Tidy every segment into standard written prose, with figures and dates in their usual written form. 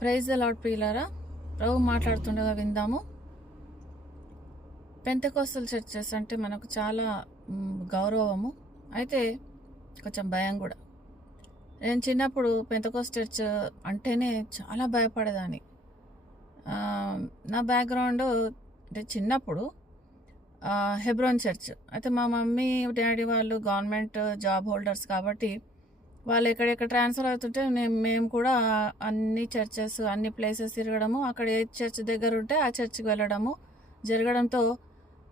Praise the lord ప్రియులారా, ప్రభు మాట్లాడుతుండగా విందాము. పెంతెకోస్తల్ చర్చెస్ అంటే మనకు చాలా గౌరవము, అయితే కొంచెం భయం కూడా. నేను చిన్నప్పుడు పెంతెకోస్తల్ చర్చ్ అంటేనే చాలా భయపడేదాన్ని. నా బ్యాక్గ్రౌండ్ అంటే చిన్నప్పుడు హెబ్రోన్ చర్చ్. అయితే మా మమ్మీ డాడీ వాళ్ళు గవర్నమెంట్ జాబ్ హోల్డర్స్ కాబట్టి వాళ్ళు ఎక్కడెక్కడ ట్రాన్స్ఫర్ అవుతుంటే మేము కూడా అన్ని చర్చెస్ అన్ని ప్లేసెస్ తిరగడము, అక్కడ ఏ చర్చ్ దగ్గర ఉంటే ఆ చర్చ్కి వెళ్ళడము జరగడంతో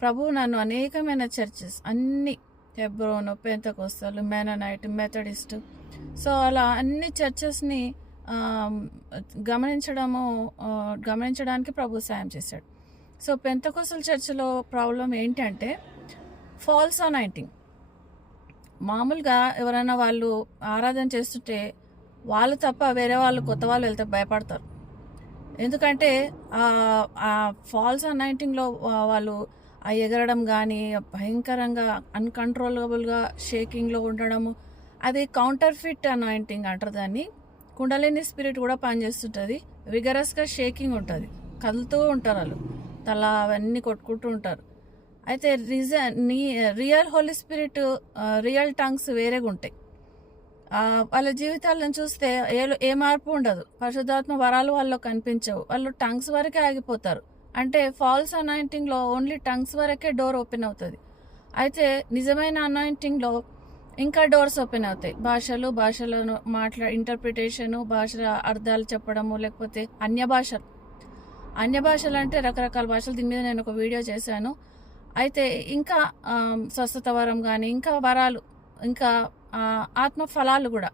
ప్రభు నన్ను అనేకమైన చర్చెస్ అన్ని Hebron, Pentecostal, Mennonite, Methodist, so అలా అన్ని చర్చెస్ని గమనించడానికి ప్రభు సాయం చేశాడు. సో పెంతెకోస్తల్ చర్చ్లో ప్రాబ్లం ఏంటంటే ఫాల్స్ అనాయింటింగ్. మామూలుగా ఎవరైనా వాళ్ళు ఆరాధన చేస్తుంటే వాళ్ళు తప్ప వేరే వాళ్ళు కొత్త వాళ్ళు వెళ్తే భయపడతారు. ఎందుకంటే ఆ ఫాల్స్ అనాయింటింగ్లో వాళ్ళు ఆ ఎగరడం కానీ భయంకరంగా అన్కంట్రోలబుల్గా షేకింగ్లో ఉండడము, అది కౌంటర్ ఫిట్ అనాయింటింగ్ అంటారు దాన్ని. కుండలిని స్పిరిట్ కూడా పనిచేస్తుంటుంది, విగరస్గా షేకింగ్ ఉంటుంది, కదులుతూ ఉంటారు వాళ్ళు, తల అవన్నీ కొట్టుకుంటూ ఉంటారు. అయితే real holy spirit, real tongues వేరేగా ఉంటాయి. వాళ్ళ జీవితాలను చూస్తే ఏ మార్పు ఉండదు, పరిశుద్ధాత్మ వరాలు వాళ్ళలో కనిపించవు, వాళ్ళు టంగ్స్ వరకే ఆగిపోతారు. అంటే ఫాల్స్ అనాయింటింగ్లో ఓన్లీ టంగ్స్ వరకే డోర్ ఓపెన్ అవుతుంది. అయితే నిజమైన అనాయింటింగ్లో ఇంకా డోర్స్ ఓపెన్ అవుతాయి. భాషలను ఇంటర్ప్రిటేషను, భాషల అర్థాలు చెప్పడము, లేకపోతే అన్య భాషలు అంటే రకరకాల భాషలు. దీని మీద నేను ఒక వీడియో చేశాను. అయితే ఇంకా స్వస్థత వరం కానీ, ఇంకా వరాలు, ఇంకా ఆత్మ ఫలాలు కూడా,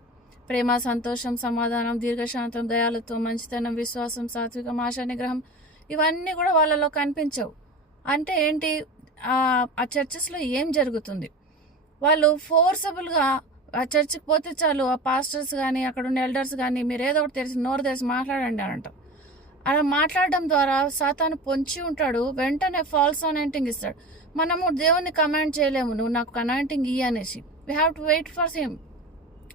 ప్రేమ, సంతోషం, సమాధానం, దీర్ఘశాంతం, దయాలత్వం, మంచితనం, విశ్వాసం, సాత్వికం, ఆశా నిగ్రహం, ఇవన్నీ కూడా వాళ్ళలో కనిపించవు. అంటే ఏంటి, ఆ చర్చెస్లో ఏం జరుగుతుంది? వాళ్ళు ఫోర్సబుల్గా ఆ చర్చికి పోతే చాలు, ఆ పాస్టర్స్ కానీ అక్కడ ఉన్న ఎల్డర్స్ కానీ మీరు ఏదో ఒకటి నోరు తెరిచి మాట్లాడండి అని అంటారు. అలా మాట్లాడడం ద్వారా సాతాను పొంచి ఉంటాడు, వెంటనే ఫాల్స్ అనాయింటింగ్ ఇస్తాడు. మనము దేవుణ్ణి కమాండ్ చేయలేము, నువ్వు నాకు అనాయింటింగ్ ఇయ్యి అనేసి. We have to wait for him,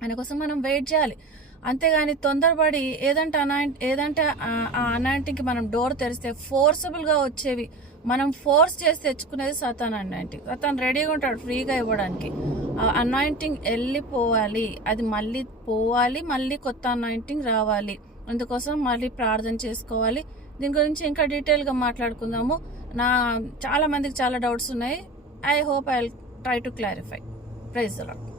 ఆయన కోసం మనం వెయిట్ చేయాలి. అంతేగాని తొందరపడి ఏదంటే ఆ అనాయింటింగ్కి మనం డోర్ తెరిస్తే ఫోర్సబుల్గా వచ్చేవి మనం ఫోర్స్ చేసి తెచ్చుకునేది సాతాన్ అనాయింటింగ్. సాతాన్ రెడీగా ఉంటాడు ఫ్రీగా ఇవ్వడానికి. ఆ అనాయింటింగ్ వెళ్ళిపోవాలి, అది మళ్ళీ పోవాలి, మళ్ళీ కొత్త అనాయింటింగ్ రావాలి. అందుకోసం మళ్ళీ ప్రార్థన చేసుకోవాలి. దీని గురించి ఇంకా డీటెయిల్గా మాట్లాడుకుందాము. చాలా మందికి చాలా డౌట్స్ ఉన్నాయి. I hope I will try to clarify. Praise the lord.